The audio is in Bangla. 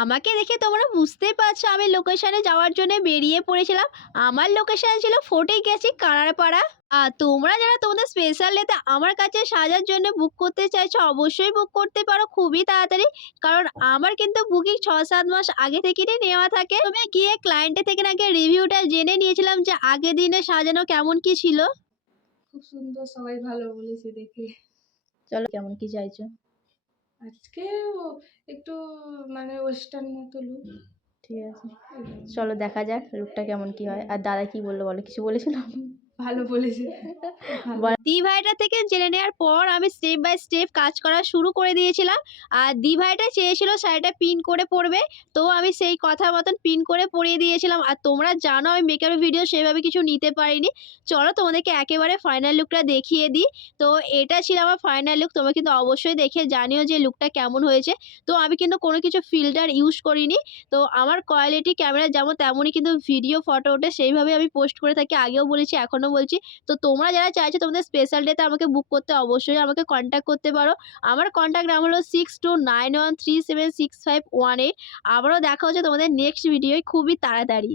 আমাকে দেখে তোমরা বুঝতেই পারছো আমি লোকেশনে যাওয়ার জন্য বেরিয়ে পড়েছিলাম। আমার লোকেশন ছিল ফটিকগাছি কানাড়পাড়া। আর তোমরা যারা তোমাদের স্পেশাল ডেতে আমার কাছে সাজার জন্য বুক করতে চাইছো অবশ্যই বুক করতে পারো খুবই তাড়াতাড়ি। কারণ আমার কিন্তু বুকিং ৬-৭ মাস আগে থেকেই নেওয়া থাকে। আমি গিয়ে ক্লায়েন্টের থেকে আগে রিভিউটা জেনে নিয়েছিলাম যে আগের দিনে সাজানো কেমন কি ছিল। খুব সুন্দর, সবাই ভালো বলেছে দেখে। চলো কেমন কি চাইছো? আজকে একটু মানে ওয়েস্টার্ন মতো লুক। ঠিক আছে, চলো দেখা যাক লুকটা কেমন কি হয়। আর দাদা কি বললো বলো, কিছু বলেছিল? ভালো বলেছে। দি ভাইটা থেকে জেনে নেওয়ার পর আমি স্টেপ বাই স্টেপ কাজ করা শুরু করে দিয়েছিলাম। আর দি ভাইটা চেয়েছিল শাড়িটা পিন করে পরবে, তো আমি সেই কথা মতন পিন করে পরিয়ে দিয়েছিলাম। আর তোমরা জানো আমি মেকআপ ভিডিও সেভাবে কিছু নিতে পারিনি। চলো তোমাদেরকে একেবারে ফাইনাল লুকটা দেখিয়ে দিই। তো এটা ছিল আমার ফাইনাল লুক। তোমরা কিন্তু অবশ্যই দেখে জানিও যে লুকটা কেমন হয়েছে। তো আমি কিন্তু কোনো কিছু ফিল্টার ইউজ করিনি। তো আমার কোয়ালিটি ক্যামেরা যেমন তেমনই কিন্তু ভিডিও ফটো ওঠে, সেইভাবে আমি পোস্ট করে থাকি। আগেও বলেছি এখনও বলছি। তো তোমরা যারা চাইছো তোমাদের স্পেশাল ডেতে আমাকে বুক করতে অবশ্যই আমাকে কন্ট্যাক্ট করতে পারো। আমার কন্ট্যাক্ট নাম হলো 6291376518। আবারও দেখা হচ্ছে তোমাদের নেক্সট ভিডিওয় খুবই তাড়াতাড়ি।